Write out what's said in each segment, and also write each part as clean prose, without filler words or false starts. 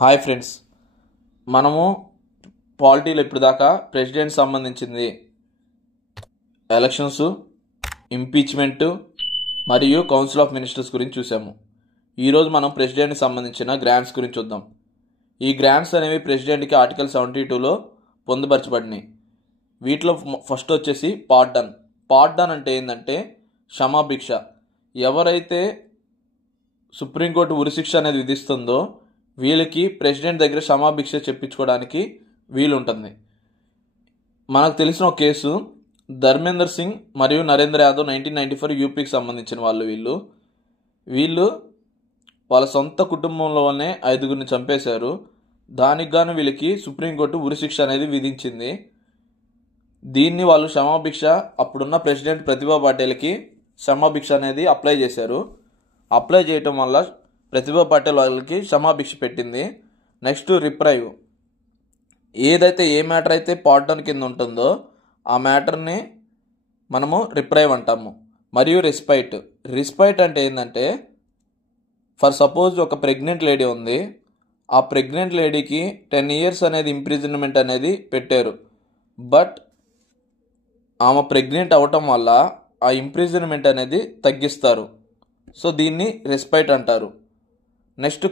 Hi friends, మనము పాలిటీలో ఇప్పుడు దాకా ప్రెసిడెంట్ సంబంధించింది ఎలక్షన్స్, ఇంపీచ్మెంట్ మరియు కౌన్సిల్ ఆఫ్ మినిస్టర్స్ గురించి చూసాము. ఈరోజు మనం ప్రెసిడెంట్కి సంబంధించిన గ్రాంట్స్ గురించి చూద్దాం. ఈ గ్రాంట్స్ అనేవి ప్రెసిడెంట్కి ఆర్టికల్ 72లో పొందుపరచబడినాయి. వీటిలో ఫస్ట్ వచ్చేసి పార్డన్ అంటే ఏంటంటే క్షమాభిక్ష. ఎవరైతే సుప్రీంకోర్టు ఉరిశిక్ష అనేది విధిస్తుందో వీళ్ళకి ప్రెసిడెంట్ దగ్గర క్షమాభిక్ష చెప్పించుకోవడానికి వీలుంటుంది. మనకు తెలిసిన ఒక కేసు ధర్మేందర్ సింగ్ మరియు నరేంద్ర యాదవ్ 1994 యూపీకి సంబంధించిన వీళ్ళు వాళ్ళ సొంత కుటుంబంలోనే 5గురిని చంపేశారు. దానికి గాను వీళ్ళకి సుప్రీంకోర్టు ఉరిశిక్ష అనేది విధించింది. దీన్ని వాళ్ళు క్షమాభిక్ష అప్పుడున్న ప్రెసిడెంట్ ప్రతిభా పాటిల్కి క్షమాభిక్ష అనేది అప్లై చేశారు. అప్లై చేయటం వల్ల ప్రతిభా పాటిల్ వాళ్ళకి క్షమాభిక్ష పెట్టింది. నెక్స్ట్ రిప్రైవ్, ఏదైతే ఏ మ్యాటర్ అయితే పార్డన్ కింద ఉంటుందో ఆ మ్యాటర్ని మనము రిప్రైవ్ అంటాము. మరియు రెస్పైట్ అంటే ఏంటంటే ఫర్ సపోజ్ ఒక ప్రెగ్నెంట్ లేడీ ఉంది, ఆ ప్రెగ్నెంట్ లేడీకి 10 years అనేది ఇంప్రిజన్మెంట్ అనేది పెట్టారు. బట్ ఆమె ప్రెగ్నెంట్ అవటం వల్ల ఆ ఇంప్రిజన్మెంట్ అనేది తగ్గిస్తారు. సో దీన్ని రెస్పైట్ అంటారు. నెక్స్ట్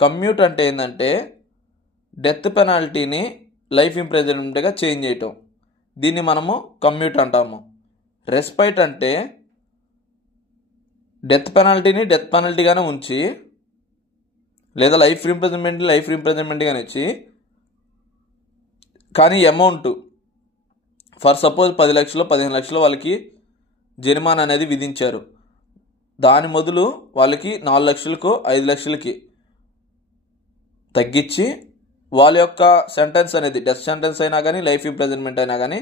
కమ్యూట్ అంటే ఏంటంటే డెత్ పెనాల్టీని లైఫ్ ఇంప్రిజన్మెంట్గా చేంజ్ చేయటం. దీన్ని మనము కమ్యూట్ అంటాము. రెస్పైట్ అంటే డెత్ పెనాల్టీగానే ఉంచి లేదా లైఫ్ ఇంప్రిజన్మెంట్గానే ఇచ్చి కానీ అమౌంట్ ఫర్ సపోజ్ 10 లక్షలు 15 లక్షలు వాళ్ళకి జరిమానా అనేది విధించారు. దాని మొదలు వాళ్ళకి 4 లక్షలకు 5 లక్షలకి తగ్గించి వాళ్ళ యొక్క సెంటెన్స్ అనేది డెత్ సెంటెన్స్ అయినా కానీ లైఫ్ ఇంప్రిజన్మెంట్ అయినా కానీ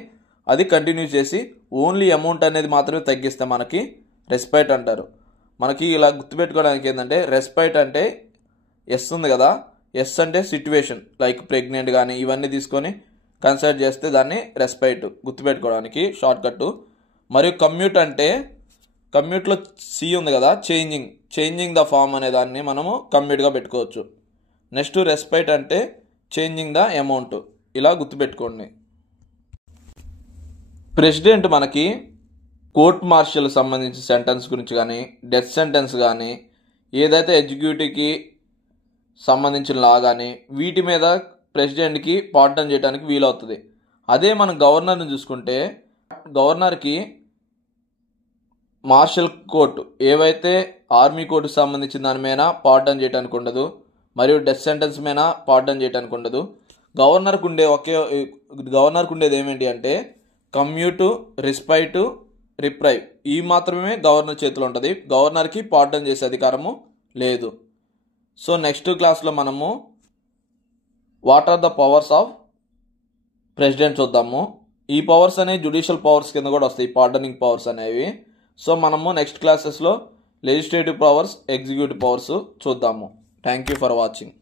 అది కంటిన్యూ చేసి ఓన్లీ అమౌంట్ అనేది మాత్రమే తగ్గిస్తే మనకి రెస్పైట్ అంటారు. మనకి ఇలా గుర్తుపెట్టుకోవడానికి ఏంటంటే రెస్పైట్ అంటే ఎస్ ఉంది కదా, ఎస్ అంటే సిట్యువేషన్ లైక్ ప్రెగ్నెంట్ కానీ ఇవన్నీ తీసుకొని కన్సిడర్ చేస్తే దాన్ని రెస్పైట్ గుర్తుపెట్టుకోవడానికి షార్ట్ కట్. మరియు కమ్యూట్లో సి ఉంది కదా, చేంజింగ్ ద ఫామ్ అనే దాన్ని మనము కమ్యూట్గా పెట్టుకోవచ్చు. నెక్స్ట్ రెస్పైట్ అంటే చేంజింగ్ ద అమౌంట్. ఇలా గుర్తుపెట్టుకోండి. ప్రెసిడెంట్ మనకి కోర్ట్ మార్షల్ సంబంధించిన సెంటెన్స్ గురించి కానీ డెత్ సెంటెన్స్ కానీ ఏదైతే ఎగ్జిక్యూటివ్కి సంబంధించిన లా కానీ వీటి మీద ప్రెసిడెంట్కి పార్డన్ చేయడానికి వీలవుతుంది. అదే మనం గవర్నర్ని చూసుకుంటే గవర్నర్కి మార్షల్ కోర్టు ఏవైతే ఆర్మీ కోర్టుకు సంబంధించిన దాని మీద పార్డన్ చేయడానికి ఉండదు, మరియు డెత్ సెంటెన్స్ మీద పార్డన్ చేయడానికి ఉండదు. గవర్నర్కు ఉండేది ఏమేంటి అంటే కమ్యూటు, రెస్పైటు, రిప్రైవ్ ఈ మాత్రమే గవర్నర్ చేతిలో ఉంటుంది. గవర్నర్కి పార్డన్ చేసే అధికారము లేదు. సో నెక్స్ట్ క్లాస్లో మనము what are the powers of president చూద్దాము. ఈ పవర్స్ అనేవి జ్యుడిషియల్ పవర్స్ కింద కూడా వస్తాయి, పార్డనింగ్ పవర్స్ అనేవి. సో మనము నెక్స్ట్ క్లాసెస్లో లెజిస్లేటివ్ పవర్స్, ఎగ్జిక్యూటివ్ పవర్స్ చూద్దాము. Thank you for watching.